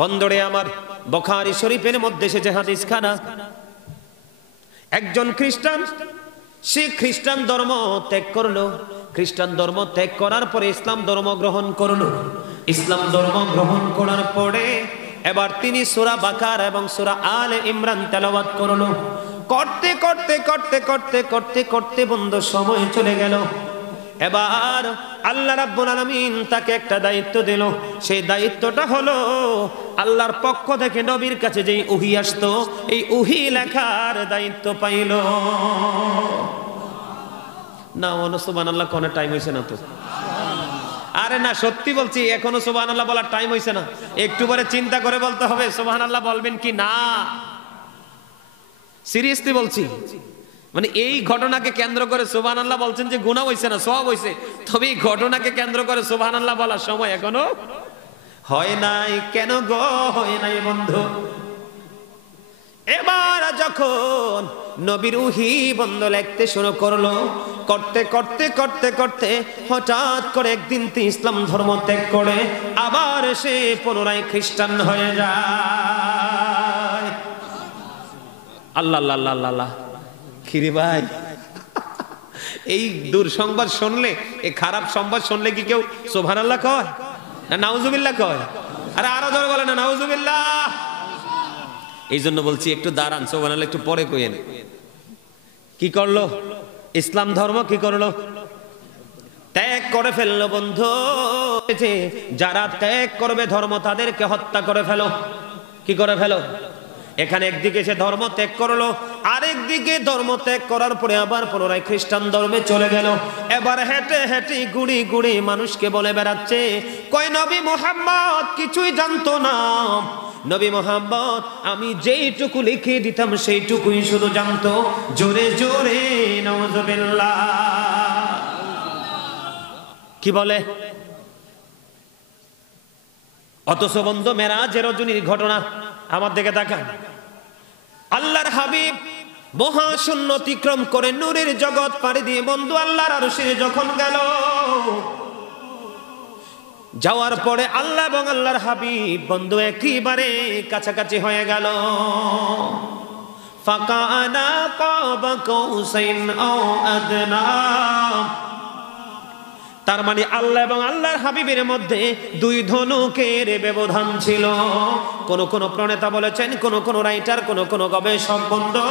বন্ধুরে আমার, বুখারী শরীফের মধ্যে এসেছে হাদিস খানা, একজন খ্রিস্টান, সে খ্রিস্টান ধর্ম ত্যাগ করলো। খ্রিস্টান ধর্ম ত্যাগ করার পরে ইসলাম ধর্ম গ্রহণ করলো। ইসলাম ধর্ম গ্রহণ করার পরে এবার তিনি সূরা বাকারা এবং সূরা আলে ইমরান তেলাওয়াত করলো। করতে করতে করতে করতে করতে করতে বন্ধু সময় চলে গেল। এবার আল্লাহ রাব্বুল আলামিন তাকে একটা দায়িত্ব দিল। সেই দায়িত্বটা হলো আল্লাহর পক্ষ থেকে নবীর কাছে যেই ওহী আসতো, এই ওহী লেখার দায়িত্ব পাইল। না ওনো সুবহানাল্লাহ, কোন টাইম হইছে না তো? আরে না, সত্যি বলছি, এখনো সুবহানাল্লাহ বলার টাইম হইছে না। একটু পরে চিন্তা করে বলতে হবে সুবহানাল্লাহ বলবেন কি না। সিরিয়াসলি বলছি, মানে এই ঘটনাকে কেন্দ্র করে সুবহানাল্লাহ বলছেন যে গুনাহ হইছে না, সওয়াব হইছে, তবে এই ঘটনাকে কেন্দ্র করে সুবহানাল্লাহ বলার সময় এখনো হয় নাই। কেন গো হয় নাই বন্ধু? এবার যখন নবীর ওহী বন্ধু লিখতে শুরু করলো, করতে করতে করতে করতে হঠাৎ করে একদিন তিনি ইসলাম ধর্ম ত্যাগ করে আবার সে পুনরায় খ্রিস্টান হয়ে যায়। আল্লাহ আল্লাহ আল্লাহ আল্লাহ, খিরে ভাই, এই দুঃসংবাদ শুনলে, এই খারাপ সংবাদ শুনলে কি কেউ সুবহানাল্লাহ কয় না নাউজুবিল্লাহ কয়? আরে আরো জোরে বলে না নাউজুবিল্লাহ। এই জন্য বলছি একটু দাঁড়ান, সুবহানাল্লাহ একটু পরে কইেন। কি করলো? ইসলাম ধর্ম কি করলো? ত্যাগ করে ফেললো বন্ধু। যারা ত্যাগ করবে ধর্ম তাদেরকে হত্যা করে ফেলো। কি করে ফেলো? এখানে একদিকে সে ধর্ম ত্যাগ করলো, আরেকদিকে ধর্ম ত্যাগ করার পরে আবার পুনরায় খ্রিস্টান ধর্মে চলে গেল। এবার হেঁটে হেঁটে গুড়ি গুড়ি মানুষকে বলে বেড়াচ্ছে, কয় নবী মুহাম্মদ কিছুই জানতো না। নবী মুহাম্মদ আমি যেইটুকু লিখে দিতাম সেইটুকুই শুধু জানতো। জোরে জোরে নাউজুবিল্লাহ। কি বলে? অথচ বন্ধু মেরাজের রজনীর ঘটনা আমার দিকে তাকান। আল্লাহর হাবিব মহাশূন্য অতিক্রম করে নূরের জগৎ পাড়ি দিয়ে বন্ধু আল্লাহর আরশে যখন গেল, যাওয়ার পরে আল্লাহ এবং আল্লাহর হাবিব বন্ধু একেবারে কাছাকাছি হয়ে গেল। ফাকানা কাবা কাউসাইন আও আদনা। তার মানে আল্লাহ এবং আল্লাহর হাবিবের মধ্যে দুই ধনুকের ব্যবধান ছিল। কোন কোন প্রণেতা বলেছেন, কোন কোন রাইটার, কোন কোন গবেষক বন্ধু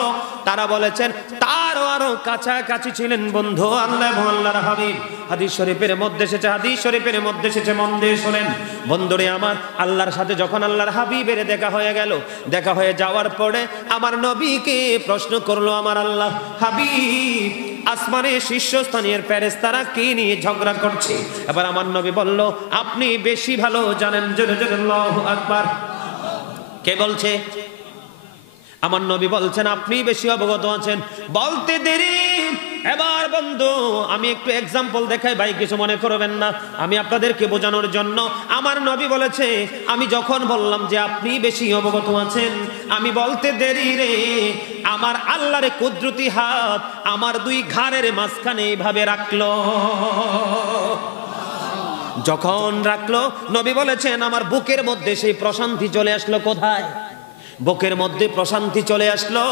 তারা বলেছেন তারও আরো কাছাকাছি ছিলেন বন্ধু আল্লাহ এবং আল্লাহর হাবিব। হাদিস শরীফের মধ্যে এসেছে, হাদিস শরীফের মধ্যে এসেছে, মন দিয়ে শোনেন বন্ধুরে আমার। আল্লাহর সাথে যখন আল্লাহর হাবিবের দেখা হয়ে গেল, দেখা হয়ে যাওয়ার পরে আমার নবীকে প্রশ্ন করলো আমার আল্লাহ হাবিব, আসমানে শীর্ষস্থানীয় ফেরেশতারা কি নিয়ে ঝগড়া করছে? এবার আমার নবী বলল, আপনি বেশি ভালো জানেন। জোরে জোরে আল্লাহু আকবার। কে বলছে? আমার নবী বলছেন আপনি বেশি অবগত আছেন। বলতে দেরি। এবার বন্ধু আমি একটু এক্সাম্পল দেখাই, ভাই কিছু মনে করবেন না, আমি আপনাদেরকে বোঝানোর জন্য। আমার নবী বলেছে, আমি যখন বললাম যে আপনি বেশি অবগত আছেন, আমি বলতে দেরি রে, আমার আল্লাহর কুদরতি হাত আমার দুই ঘাড়ের মাঝখানে এইভাবে রাখলো। যখন রাখলো, নবী বলেছেন আমার বুকের মধ্যে সেই প্রশান্তি চলে আসলো। কোথায়? বুকের মধ্যে প্রশান্তি চলে আসলো।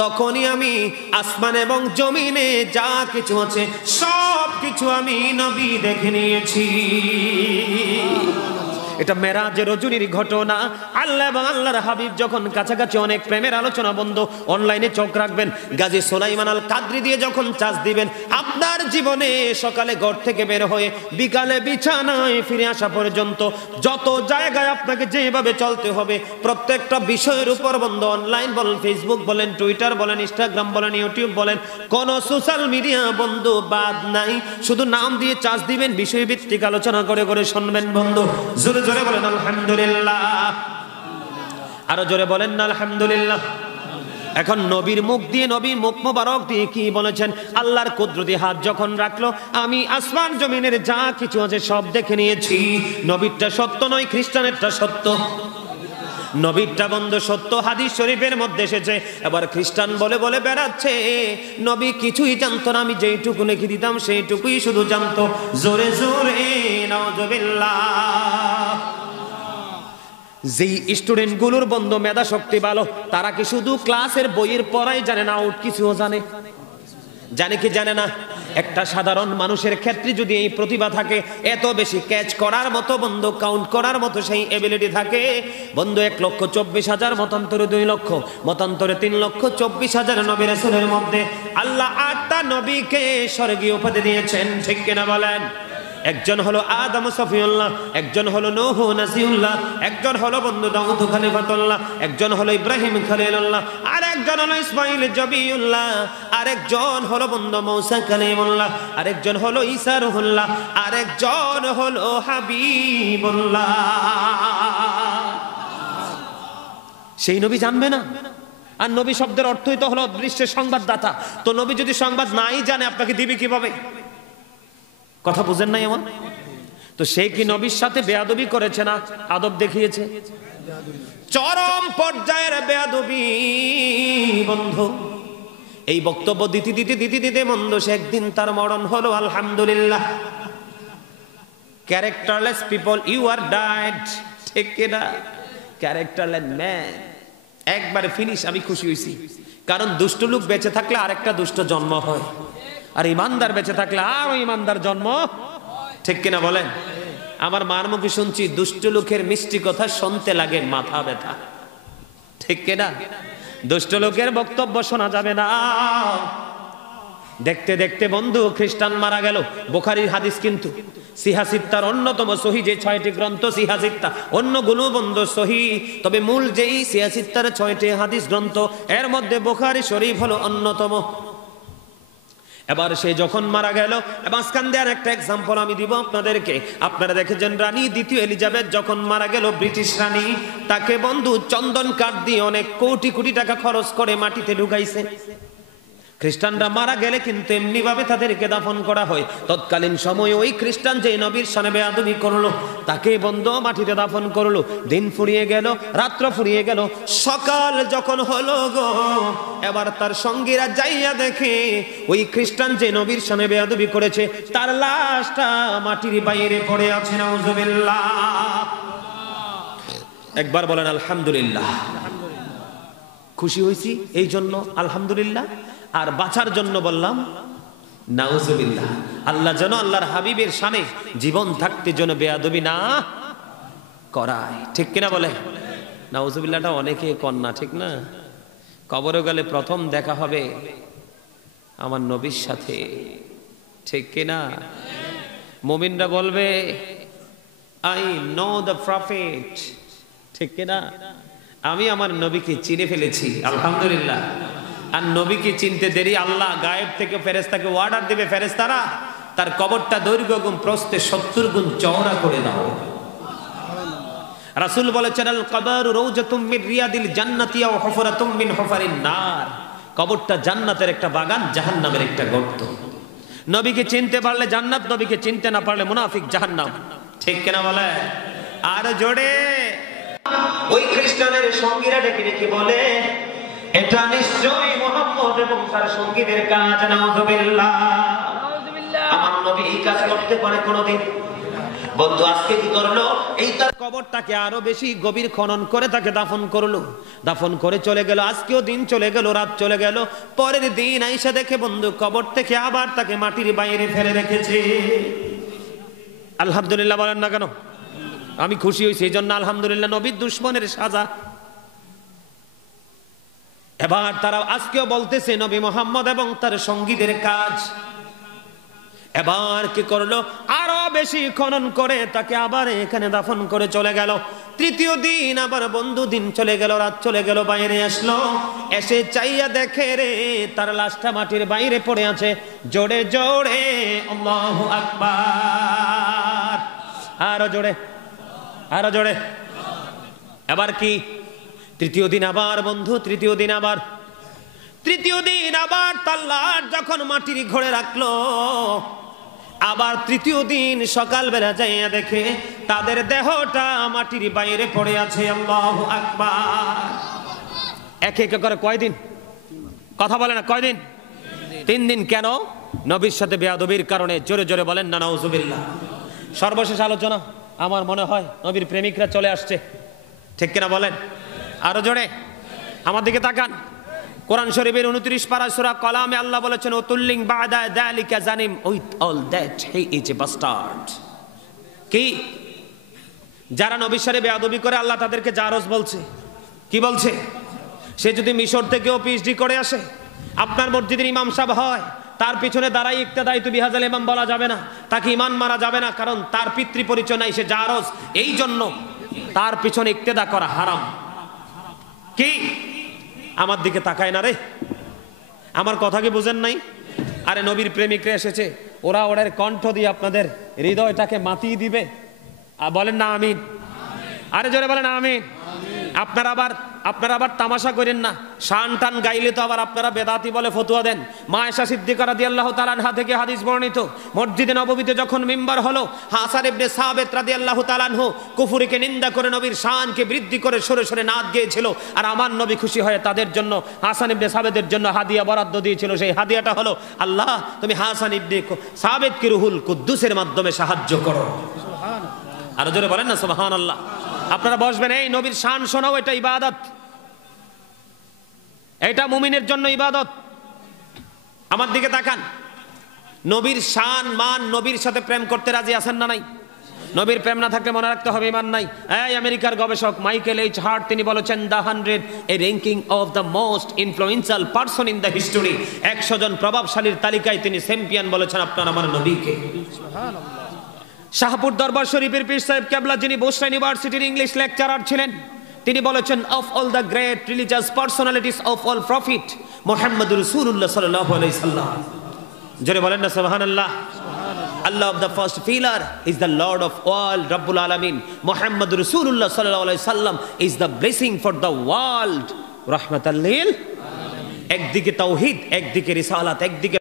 তখনই আমি আসমান এবং জমিনে যা কিছু আছে সব কিছু আমি নবী দেখে নিয়েছি। এটা মেরাজের রজনীর ঘটনা। আল্লাহ এবং আল্লাহর হাবিব যখন কাছাকাছি, অনেক প্রেমের আলোচনা বন্ধু অনলাইনে চোখ রাখবেন। গাজী সুলাইমান আল কাদরি দিয়ে যখন চার্জ দিবেন, আপনার জীবনে সকালে ঘর থেকে বের হয়ে বিকালে বিছানায় ফিরে আসা পর্যন্ত যত জায়গায় আপনাকে যেভাবে চলতে হবে, প্রত্যেকটা বিষয়ের উপর বন্ধু অনলাইন বলেন, ফেসবুক বলেন, টুইটার বলেন, ইনস্টাগ্রাম বলেন, ইউটিউব বলেন, কোন সোশ্যাল মিডিয়া বন্ধু বাদ নাই। শুধু নাম দিয়ে চার্জ দিবেন, বিষয়ভিত্তিক আলোচনা করে করে শুনবেন বন্ধু। জোরে জোরে বলেন আলহামদুলিল্লাহ। আরো জোরে বলেন না আলহামদুলিল্লাহ। এখন নবীর মুখ দিয়ে, নবীর মুখ মোবারক দিয়ে কি বলেছেন? আল্লাহর কুদরতি হাত যখন রাখলো, আমি আসমান জমিনের যা কিছু আছে সব দেখে নিয়েছি। নবীরটা সত্য নয়, খ্রিস্টানেরটা সত্য। নবীরটা বন্ধু সত্য, হাদিস শরীফের মধ্যে এসেছে। এবার খ্রিস্টান বলে বলে বেড়াচ্ছে নবী কিছুই জানতো না, আমি যেইটুকু লিখে দিতাম সেইটুকুই শুধু জানতো। জোরে জোরে নাউজুবিল্লাহ। যেই স্টুডেন্টগুলোর বন্ধু মেধা শক্তি ভালো, তারা কি শুধু ক্লাসের বইয়ের পড়াই জানে না, আউট কিছুও জানে? জানে কি জানে না? একটা সাধারণ মানুষের ক্ষেত্রে যদি এই প্রতিভা থাকে, এত বেশি ক্যাচ করার মতো বন্ধু, কাউন্ট করার মতো সেই এবিলিটি থাকে বন্ধু, 1,24,000 মতান্তরে 2 লক্ষ, মতান্তরে 3,24,000 নবী রাসূলের মধ্যে আল্লাহ 8টা নবীকে স্বর্গীয় উপাধি দিয়েছেন, ঠিক কিনা বলেন? একজন হলো আদম সফিউল্লাহ, একজন হলো নূহ নাসিউল্লাহ, একজন হলো বন্ধু দাউদ খলিফাতুল্লাহ, একজন হলো ইব্রাহিম খলিলুল্লাহ, আর একজন হলো ইসমাঈল জবিউল্লাহ, আরেকজন হলো বন্ধু মূসা কালিমুল্লাহ, আরেকজন হলো ঈসা রুহুল্লাহ, আরেকজন হলো হাবিবুল্লাহ। সেই নবী জানবে না? আর নবী শব্দের অর্থই তো হলো দৃশ্যের সংবাদদাতা। তো নবী যদি সংবাদ নাই জানে, আপনাকে দিবে কিভাবে? কথা বুঝেন নাই আমার? তো সে কি নবীর সাথে বেয়াদবি করেছে না আদব দেখিয়েছে? চরম পর্যায়ের বেয়াদবি বন্ধু। এই বক্তব্য দিতে দিতে দিতে দিতে বন্ধু সে একদিন তার মরণ হলো। আলহামদুলিল্লাহ। Characterless people, you are died, ঠিক কিনা? ক্যারেক্টারলেস ম্যান, একবারে ফিনিশ। আমি খুশি হয়েছি, কারণ দুষ্ট লোক বেঁচে থাকলে আরেকটা দুষ্ট জন্ম হয়, আর ইমানদার বেঁচে থাকলে আরো ইমানদার জন্ম, ঠিক কিনা বলেন? আমার মার মুখে শুনছি, দুষ্ট লোকের মিষ্টি কথা শুনতে লাগে মাথা ব্যথা, ঠিক কিনা? দুষ্ট লোকের বক্তব্য শোনা যাবে না। দেখতে দেখতে বন্ধু খ্রিস্টান মারা গেল। বুখারীর হাদিস কিন্তু সিহাসিত্তার অন্যতম সহি, যে 6টি গ্রন্থ সিহাসিত্তা, অন্যগুলো বন্ধু সহি, তবে মূল যেই সিহাসিত্তার 6টি হাদিস গ্রন্থ, এর মধ্যে বুখারী শরীফ হলো অন্যতম। এবার সে যখন মারা গেল, মাঝখান দিয়ে একটা এক্সাম্পল আমি দিব আপনাদেরকে। আপনারা দেখেছেন রানী দ্বিতীয় এলিজাবেথ যখন মারা গেল, ব্রিটিশ রানী, তাকে বন্ধু চন্দন কাঠ দিয়ে অনেক কোটি কোটি টাকা খরচ করে মাটিতে ঢুকাইছে। খ্রিস্টানরা মারা গেলে কিন্তু এমনি ভাবে তাদেরকে দাফন করা হয়। তৎকালীন সময়ে ওই খ্রিস্টান যে নবীর সানে বেয়াদবি করলো, তাকে বন্ধু মাটিতে দাফন করলো। দিন ফুরিয়ে গেল, রাত্র ফুরিয়ে গেল, সকাল যখন হলো গো, এবার তার সঙ্গীরা যাইয়া দেখে ওই খ্রিস্টান যে নবীর সানে বেয়াদবি করেছে, তার লাশটা মাটির বাইরে পড়ে আছে। নাউজুবিল্লাহ। একবার বলেন আলহামদুলিল্লাহ। খুশি হয়েছি এই জন্য আলহামদুলিল্লাহ, আর বাঁচার জন্য বললাম নাউজুবিল্লাহ। আল্লাহ যেন আল্লাহর হাবিবের শানে জীবন থাকতে যেন বেয়াদবি না করায়, ঠিক কিনা বলে? নাউজুবিল্লাহটা অনেকে কন্যা, ঠিক না? কবরে গেলে প্রথম দেখা হবে আমার নবীর সাথে, ঠিক কিনা? মুমিনরা বলবে আই নো দ্য প্রফেট, ঠিক কিনা? আমি আমার নবীকে চিনে ফেলেছি, আলহামদুলিল্লাহ। আর নবীকে চিনতে দেরি, আল্লাহ গায়েব থেকে ফেরেশতাকে অর্ডার দিবে, ফেরেশতারা তার কবরটা দৈর্ঘ্য গুণ প্রস্থে 70 গুণ চওড়া করে দাও। রাসূল বলেছেন আল কবর রাউজাতুম মিন রিয়াদিল জান্নাতি ওয়া হুফরাতুম মিন হুফারিন নার। কবরটা জান্নাতের একটা বাগান, জাহান্নামের একটা গর্ত। নবীকে চিনতে পারলে জান্নাত, নবীকে চিনতে না পারলে মুনাফিক, জাহান্নাম, ঠিক কিনা বলে? আর জোরে ওই খ্রিস্টানের সঙ্গীরা ডেকে ডেকে বলে, এটা নিশ্চয়ই মুহাম্মদ এবং তার সঙ্গীদের কাজ। নাউজুবিল্লাহ। আমার নবী এই কাজ করতে পারে কোনোদিন? বন্ধু আজকে কি করলো? এই তার কবরটাকে আরো বেশি গভীর খনন করে তাকে দাফন করলো। দাফন করে চলে গেল। আজকেও দিন চলে গেল, রাত চলে গেল। পরের দিন আইসা দেখে বন্ধু কবর থেকে আবার তাকে মাটির বাইরে ফেলে রেখেছে। আলহামদুলিল্লাহ বলেন না কেন? আমি খুশি হয়েছি এই জন্য আলহামদুলিল্লাহ। নবীর দুশ্মনের সাজা। এবার তারা আজকেও বলতেছে নবী মুহাম্মদ এবং তার সঙ্গীদের কাজ। এবার কি করলো? আরো বেশি খনন করে তাকে আবার এখানে দাফন করে চলে গেল। তৃতীয় দিন আবার বন্ধু দিন চলে গেল, রাত চলে গেল, বাইরে আসলো। এসে চাইয়া দেখে রে তার লাশটা মাটির বাইরে পড়ে আছে। জোরে জোরে আল্লাহু আকবার। আরো জোরে, আরো জোরে। এবার কি? তৃতীয় দিন আবার বন্ধু, তৃতীয় দিন আবার তার লাশ যখন মাটির ঘরে রাখলো, আবার তৃতীয় দিন সকালবেলা যাইয়া দেখে তাদের দেহটা মাটির বাইরে পড়ে আছে। আল্লাহু আকবার। এক এক করে কয়দিন? কথা বলে না, কয়দিন? 3 দিন। কেন? নবীর সাথে বেয়াদবির কারণে। জোরে জোরে বলেন না নাউজুবিল্লাহ। সর্বশেষ আলোচনা, আমার মনে হয় নবীর প্রেমিকরা চলে আসছে। ঠিক কিনা বলেন? আরো জোরে আমার দিকে তাকান। কোরআন শরীফের 29 পারা সূরা কলামে আল্লাহ বলেছেন, ওতুল্লিং বাদা যালিকা জানিম, with all that he is a bastard. কি? যারা নবীর সাথে বেয়াদবি করে আল্লাহ তাদেরকে জারজ বলছে। কি বলছে? সে যদি মিশর থেকেও পিএইচডি করে আসে, আপনার মসজিদের ইমাম সাহেব হয়, তার পিছনে দাঁড়াই ইক্তেদাই তু বিহাজাল ইমাম বলা যাবে না, তাকে ইমান মারা যাবে না, কারণ তার পিতৃ পরিচয় নাই, সে জারজ। এই জন্য তার পিছনে ইক্তেদা করা হারাম। কি? আমার দিকে তাকায় না রে, আমার কথা কি বুঝেন নাই? আরে নবীর প্রেমিকরা এসেছে, ওরা ওদের কণ্ঠ দিয়ে আপনাদের হৃদয়টাকে মাতিয়ে দিবে। বলেন না আমিন? আরে জোরে বলেন আমিন। আপনারা আবার তামাশা করেন না। শান টান গাইলে তো আবার আপনারা বেদাতি বলে ফতুয়া দেন। মা আয়েশা সিদ্দিকা রাদিয়াল্লাহু তাআলা আনহা থেকে হাদিস বর্ণিত, মসজিদে নববীতে যখন মিম্বার হলো, হাসান ইবনে সাবিত রাদিয়াল্লাহু তাআলা আনহু কুফরিকে নিন্দা করে নবীর শানকে বৃদ্ধি করে সরে সরে নাচ গেয়েছিল। আর আমার নবী খুশি হয়ে তাদের জন্য, হাসান ইবনে সাবিতের জন্য হাদিয়া বরাদ্দ দিয়েছিল। সেই হাদিয়াটা হলো, আল্লাহ তুমি হাসান ইবনে সাবিতকে রুহুল কুদ্দুসের মাধ্যমে সাহায্য করো। আরো জোরে বলেন না সুবহানাল্লাহ। আপনারা বসবেন, এই নবীর শান শোনাও, এটা ইবাদত, এটা মুমিনের জন্য ইবাদত। আমার দিকে তাকান। নবীর শান মান, নবীর সাথে প্রেম করতে রাজি আছেন না নাই? নবীর প্রেম না থাকলে মনে রাখতে হবে ইমান নাই। এই আমেরিকার গবেষক মাইকেল এইচ হার্ট তিনি বলেছেন, the 100 A ranking of the most influential person in the history, 100 জন প্রভাবশালীর তালিকায় তিনি চ্যাম্পিয়ন বলেছেন আপনার আমার নবীকে। সুবহানাল্লাহ। শাহপুর দরবার শরীফের পীর সাহেব কেবলা, যিনি বুশরা ইউনিভার্সিটির ইংলিশ লেকচারার ছিলেন, তিনি বলেছেন, of all the great religious personalities of all prophet মুহাম্মদুর রাসূলুল্লাহ সাল্লাল্লাহু আলাইহি সাল্লাম। জোরে বলেন না সুবহানাল্লাহ। Allah of the first pillar is the Lord of all, Rabbul Alamin. Muhammadur Rasulullah sallallahu alaihi wasallam is the blessing for the world, rahmatan lil। একদিকে তাওহীদ, একদিকে রিসালাত, একদিকে